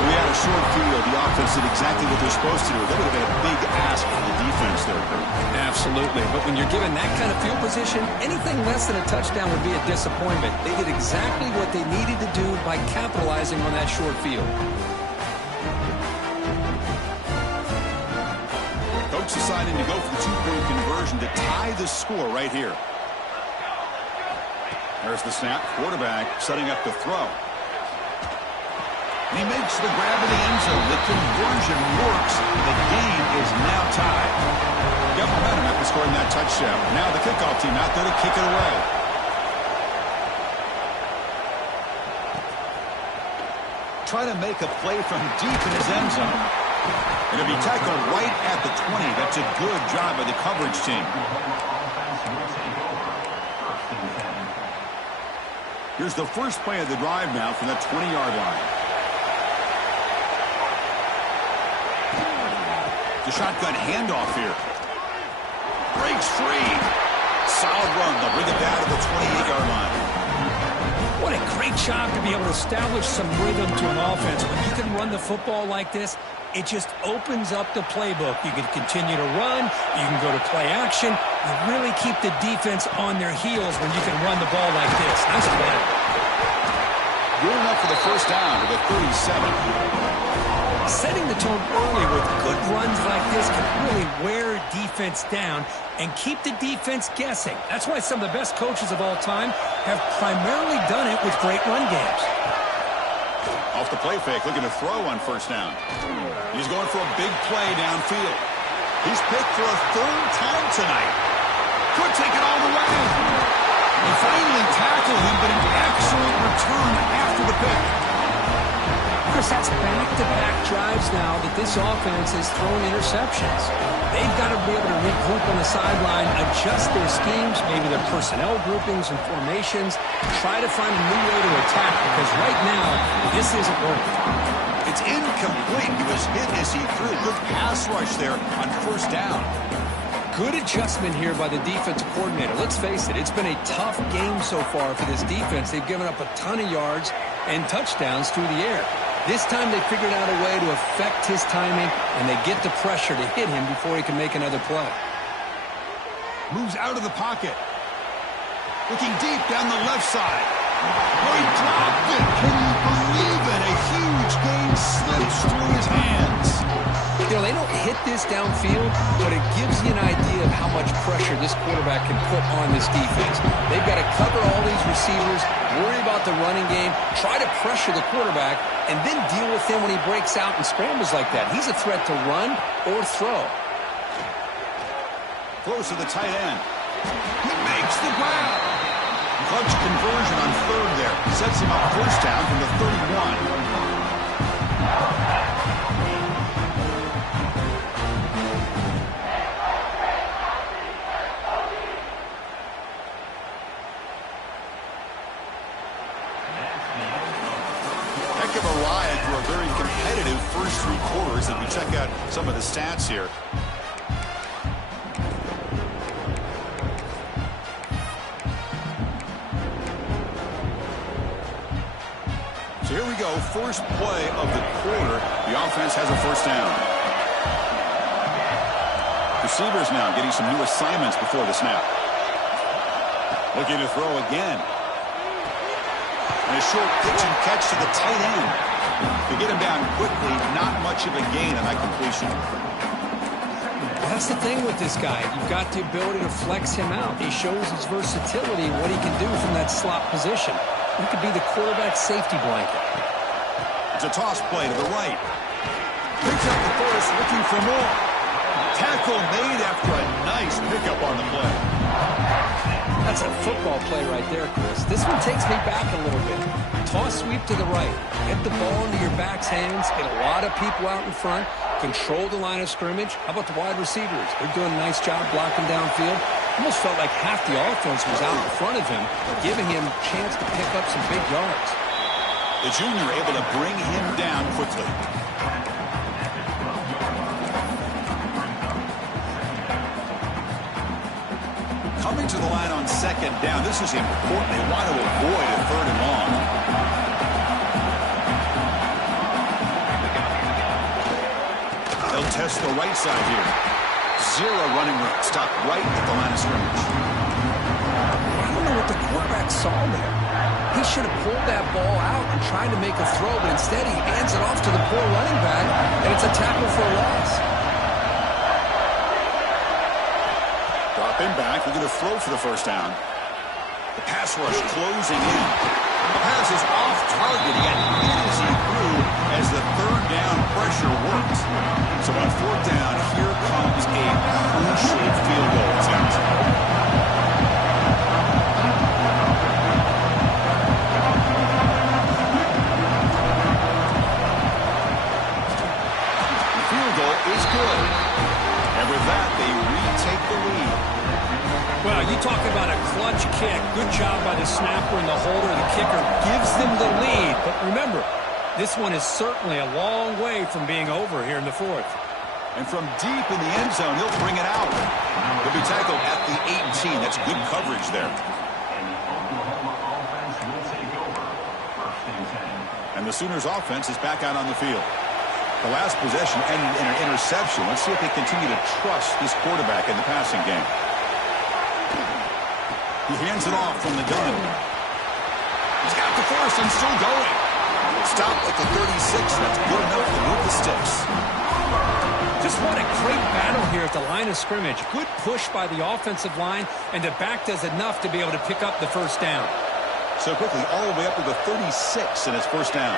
We had a short field. The offense did exactly what they're supposed to do. That would have been a big ask for the defense there, Kurt. Absolutely. But when you're given that kind of field position, anything less than a touchdown would be a disappointment. They did exactly what they needed to do by capitalizing on that short field. Coach deciding to go for the two-point conversion to tie the score right here. There's the snap. Quarterback setting up the throw. And he makes the grab in the end zone. The conversion works. The game is now tied. Got momentum after scoring that touchdown. Now the kickoff team out there to kick it away. Trying to make a play from deep in his end zone. It'll be tackled right at the 20. That's a good job by the coverage team. Here's the first play of the drive now from the 20-yard line. The shotgun handoff here. Breaks free. Solid run. They'll bring it down to the 28-yard line. What a great job to be able to establish some rhythm to an offense. When you can run the football like this, it just opens up the playbook. You can continue to run. You can go to play action. You really keep the defense on their heels when you can run the ball like this. Nice play. Good enough for the first down to the 37. Setting the tone early with good runs like this can really wear defense down and keep the defense guessing. That's why some of the best coaches of all time have primarily done it with great run games. Off the play fake, looking to throw on first down. He's going for a big play downfield. He's picked for a third time tonight. Could take it all the way. They finally tackle him, but an excellent return after the pick. Chris, that's back-to-back drives now that this offense has thrown interceptions. They've got to be able to regroup on the sideline, adjust their schemes, maybe their personnel groupings and formations, try to find a new way to attack, because right now, this isn't working. It's incomplete. He was hit as he threw. Good pass rush there on first down. Good adjustment here by the defensive coordinator. Let's face it, it's been a tough game so far for this defense. They've given up a ton of yards and touchdowns through the air. This time they figured out a way to affect his timing, and they get the pressure to hit him before he can make another play. Moves out of the pocket. Looking deep down the left side. Oh, he dropped it. Can you believe it? A huge gain slips through his hands. You know, they don't hit this downfield, but it gives you an idea of how much pressure this quarterback can put on this defense. They've got to cover all these receivers, worry about the running game, try to pressure the quarterback, and then deal with him when he breaks out and scrambles like that. He's a threat to run or throw. Close to the tight end. He makes the grab. Clutch conversion on third there. Sets him up first down from the 31. Of a ride through a very competitive first three quarters as we check out some of the stats here. So here we go, first play of the quarter. The offense has a first down. Receivers now getting some new assignments before the snap. Looking to throw again. And a short pitch and catch to the tight end. To get him down quickly, not much of a gain on that completion. That's the thing with this guy. You've got the ability to flex him out. He shows his versatility and what he can do from that slot position. He could be the quarterback's safety blanket. It's a toss play to the right. Picks up the first, looking for more. Tackle made after a nice pickup on the play. That's a football play right there, Chris. This one takes me back a little bit. Toss sweep to the right. Get the ball into your back's hands. Get a lot of people out in front. Control the line of scrimmage. How about the wide receivers? They're doing a nice job blocking downfield. Almost felt like half the offense was out in front of him, giving him a chance to pick up some big yards. The junior able to bring him down quickly. Coming to the line on second down. This is important. They want to avoid a third and long. They'll test the right side here. Zero running room. Stop right at the line of scrimmage. I don't know what the quarterback saw there. He should have pulled that ball out and tried to make a throw, but instead he hands it off to the poor running back, and it's a tackle for a loss. Dropping back, we're going to throw for the first down. The pass rush closing in. The pass is off target. He got hit as he threw as the third down pressure worked. So on fourth down, here comes a crucial field goal attempt. The field goal is good. And with that, they retake the lead. Well, you talk about a clutch kick. Good job by the snapper and the holder. The kicker gives them the lead. But remember, this one is certainly a long way from being over here in the fourth. And from deep in the end zone, he'll bring it out. He'll be tackled at the 18. That's good coverage there. And the Sooners offense is back out on the field. The last possession ended in an interception. Let's see if they continue to trust this quarterback in the passing game. He hands it off from the gun. He's got the first and still going. Stopped at the 36. That's good enough to move the sticks. Just what a great battle here at the line of scrimmage. Good push by the offensive line, and the back does enough to be able to pick up the first down. So quickly, all the way up to the 36 in his first down.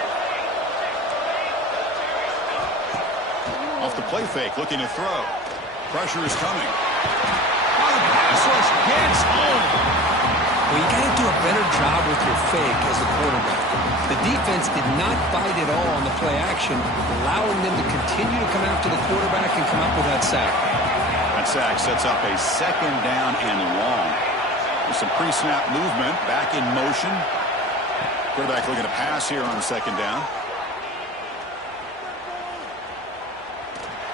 Off the play fake, looking to throw. Pressure is coming. Oh, the pass rush gets home. Well, you got to do a better job with your fake as a quarterback. The defense did not bite at all on the play action, allowing them to continue to come after the quarterback and come up with that sack. That sack sets up a second down and long. With some pre-snap movement, back in motion. Quarterback looking to pass here on second down.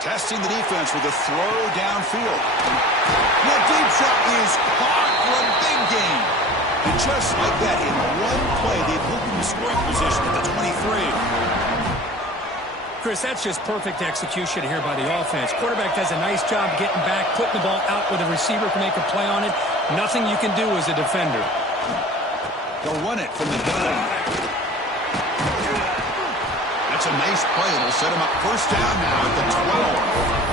Testing the defense with a throw downfield. That deep shot is caught for a big gain. And just like that, in one play, they've moved into scoring position at the 23. Chris, that's just perfect execution here by the offense. Quarterback does a nice job getting back, putting the ball out where the receiver can make a play on it. Nothing you can do as a defender. They'll run it from the gun. That's a nice play. It'll set him up first down now at the 12.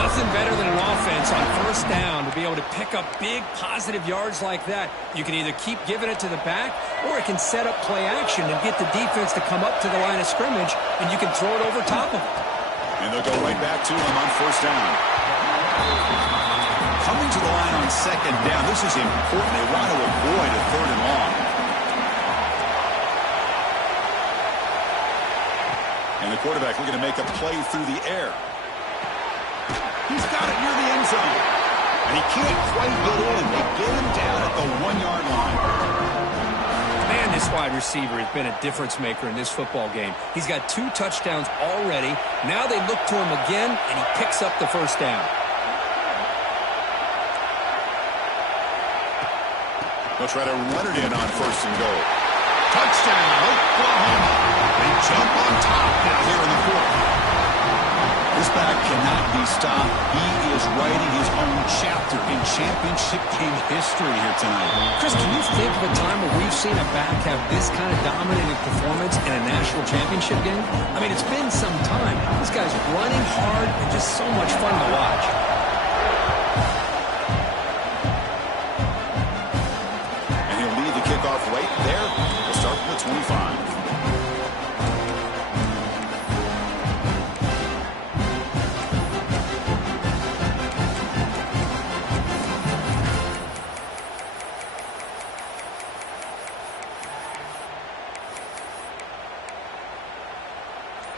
Nothing better than an offense on first down to be able to pick up big positive yards like that. You can either keep giving it to the back, or it can set up play action and get the defense to come up to the line of scrimmage, and you can throw it over top of it. And they'll go right back to him on first down. Coming to the line on second down, this is important. They want to avoid a third and long. And the quarterback looking to make a play through the air. He's got it near the end zone. And he can't quite get in. They get him down at the 1-yard line. Man, this wide receiver has been a difference maker in this football game. He's got 2 touchdowns already. Now they look to him again, and he picks up the first down. They'll try to run it in on first and goal. Touchdown, Oklahoma. They jump on top now here in the fourth. This back cannot be stopped. He is writing his own chapter in championship game history here tonight. Chris, can you think of a time where we've seen a back have this kind of dominating performance in a national championship game? I mean, it's been some time. This guy's running hard and just so much fun to watch. And he'll lead the kickoff right there. We'll start from the 25.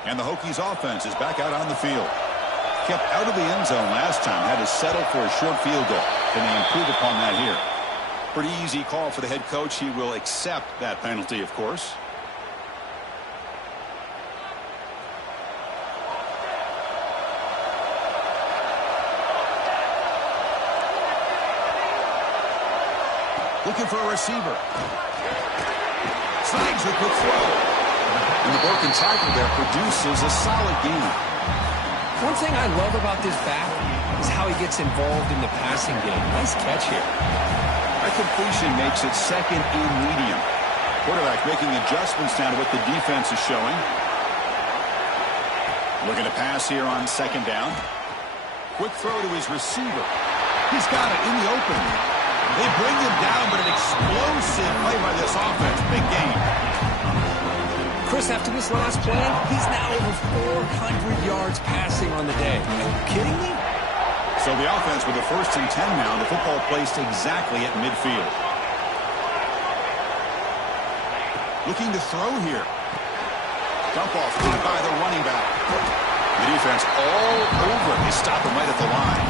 And the Hokies offense is back out on the field. Kept out of the end zone last time. Had to settle for a short field goal. Can they improve upon that here? Pretty easy call for the head coach. He will accept that penalty, of course. Looking for a receiver. Slides a quick throw. And the broken tackle there produces a solid gain. One thing I love about this back is how he gets involved in the passing game. Nice catch here. That completion makes it second and medium. Quarterback making adjustments now to what the defense is showing. Looking to pass here on second down. Quick throw to his receiver. He's got it in the open. They bring him down, but an explosive play by this offense. Big game. Chris, after this last play, he's now over 400 yards passing on the day. Are you kidding me? So the offense with a 1st and 10 now. The football placed exactly at midfield. Looking to throw here. Dump off by the running back. The defense all over. They stop him right at the line.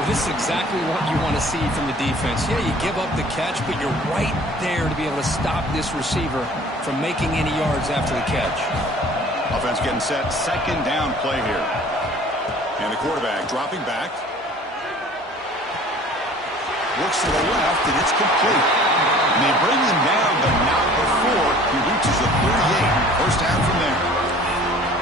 Well, this is exactly what you want to see from the defense. Yeah, you give up the catch, but you're right there to be able to stop this receiver from making any yards after the catch. Offense getting set. Second down play here. And the quarterback dropping back. Looks to the left, and it's complete. And they bring him down, but not before he reaches the 38. First down from there.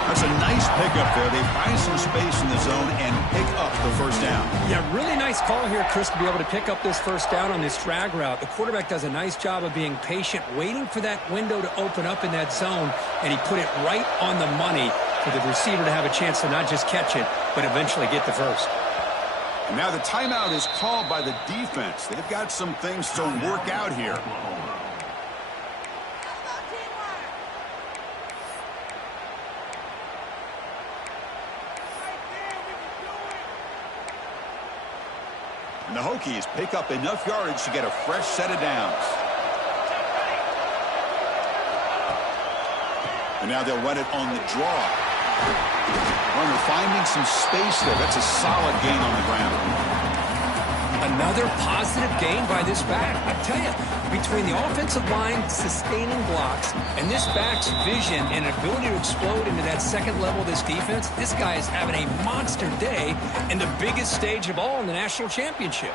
That's a nice pickup there. They find some space in the zone and pick up the first down. Yeah, really nice call here, Chris, to be able to pick up this first down on this drag route. The quarterback does a nice job of being patient, waiting for that window to open up in that zone, and he put it right on the money for the receiver to have a chance to not just catch it, but eventually get the first. And now the timeout is called by the defense. They've got some things to work out here. the Hokies pick up enough yardage to get a fresh set of downs. And now they'll run it on the draw. Runner finding some space there. That's a solid gain on the ground. Another positive gain by this back. I tell you, between the offensive line sustaining blocks and this back's vision and ability to explode into that second level of this defense, this guy is having a monster day in the biggest stage of all in the national championship.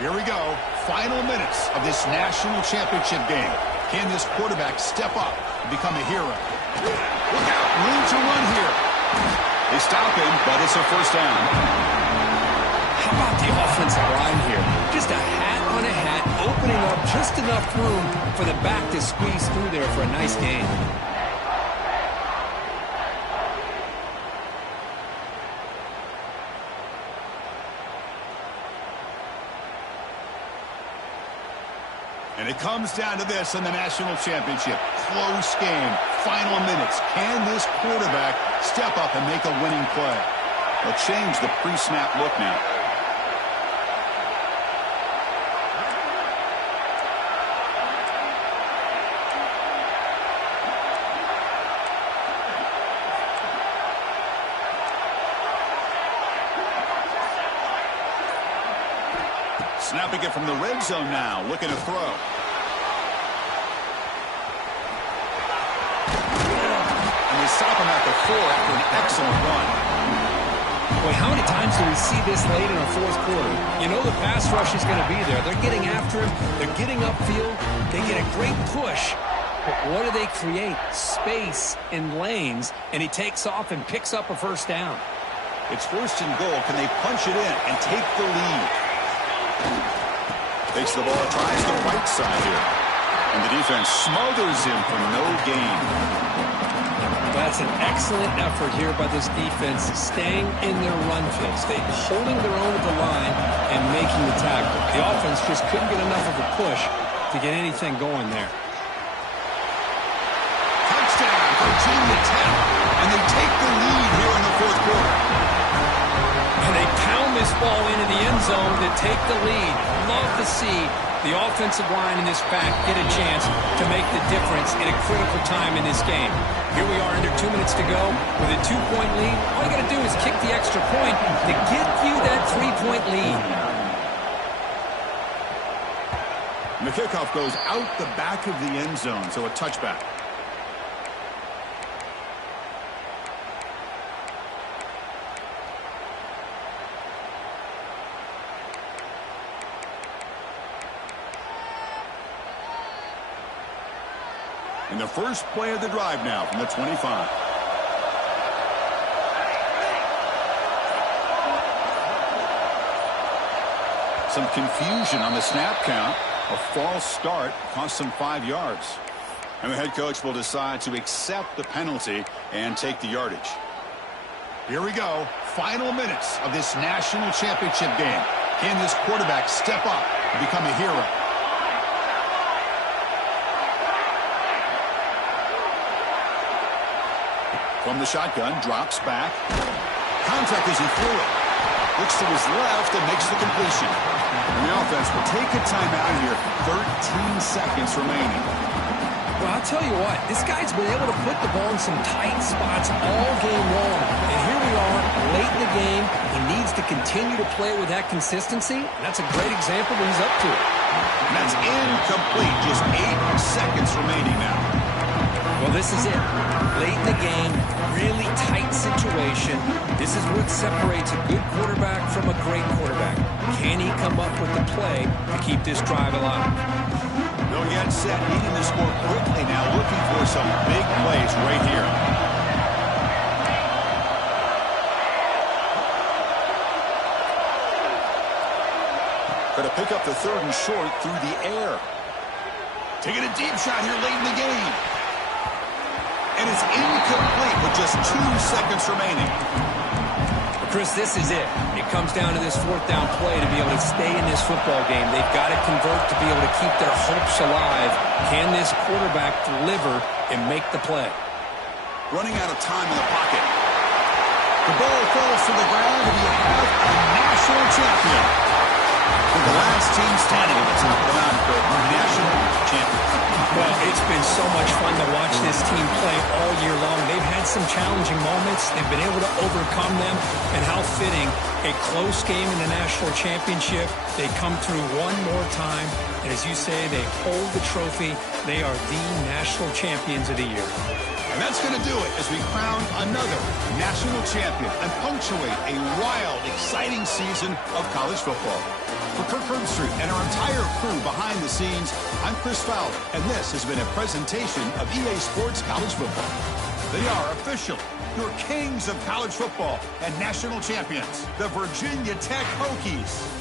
Here we go. Final minutes of this national championship game. Can this quarterback step up and become a hero? Look out. Room to run here. They stop him, but it's a first down. How about the offensive line here? Just a hat on a hat, opening up just enough room for the back to squeeze through there for a nice gain. And it comes down to this in the national championship. Close game. Final minutes. Can this quarterback step up and make a winning play? They'll change the pre-snap look now. Snapping it from the red zone now, looking to throw. And they stop him at the 4 after an excellent run. Boy, how many times do we see this late in our fourth quarter? You know the pass rush is going to be there. They're getting after him. They're getting upfield. They get a great push. But what do they create? Space in lanes, and he takes off and picks up a first down. It's first and goal. Can they punch it in and take the lead? Takes the ball, tries the right side here. And the defense smothers him for no gain. That's an excellent effort here by this defense, staying in their run field, holding their own at the line and making the tackle. The offense just couldn't get enough of a push to get anything going there. Touchdown, Virginia Tech. And they take the lead here in the fourth quarter. And they pound this ball into the end zone to take the lead. Love to see the offensive line in this back get a chance to make the difference in a critical time in this game. Here we are under 2 minutes to go with a 2-point lead. All you got to do is kick the extra point to get you that 3-point lead. And the kickoff goes out the back of the end zone, so a touchback. And the first play of the drive now from the 25. Some confusion on the snap count. A false start cost them 5 yards. And the head coach will decide to accept the penalty and take the yardage. Here we go. Final minutes of this national championship game. Can this quarterback step up and become a hero? From the shotgun, drops back. Contact as he threw it. Looks to his left and makes the completion. And the offense will take a timeout here. 13 seconds remaining. Well, I'll tell you what, this guy's been able to put the ball in some tight spots all game long. And here we are, late in the game. He needs to continue to play with that consistency. And that's a great example of what he's up to. And that's incomplete. Just 8 seconds remaining now. Well, this is it. Late in the game, really tight situation. This is what separates a good quarterback from a great quarterback. Can he come up with the play to keep this drive alive? They'll get set, needing to score quickly now, looking for some big plays right here. Going to pick up the 3rd and short through the air. Taking a deep shot here late in the game. And it's incomplete with just 2 seconds remaining. Chris, this is it. It comes down to this 4th down play to be able to stay in this football game. They've got to convert to be able to keep their hopes alive. Can this quarterback deliver and make the play? Running out of time in the pocket. The ball falls to the ground, and you have a national champion. the last team standing to come out the national champion. Well, it's been so much fun to watch this team play all year long. They've had some challenging moments. They've been able to overcome them. And how fitting, a close game in the national championship. They come through one more time. And as you say, they hold the trophy. They are the national champions of the year. And that's going to do it as we crown another national champion and punctuate a wild, exciting season of college football. For Kirk Herbstreit and our entire crew behind the scenes, I'm Chris Fowler, and this has been a presentation of EA Sports College Football. They are official, your kings of college football and national champions, the Virginia Tech Hokies.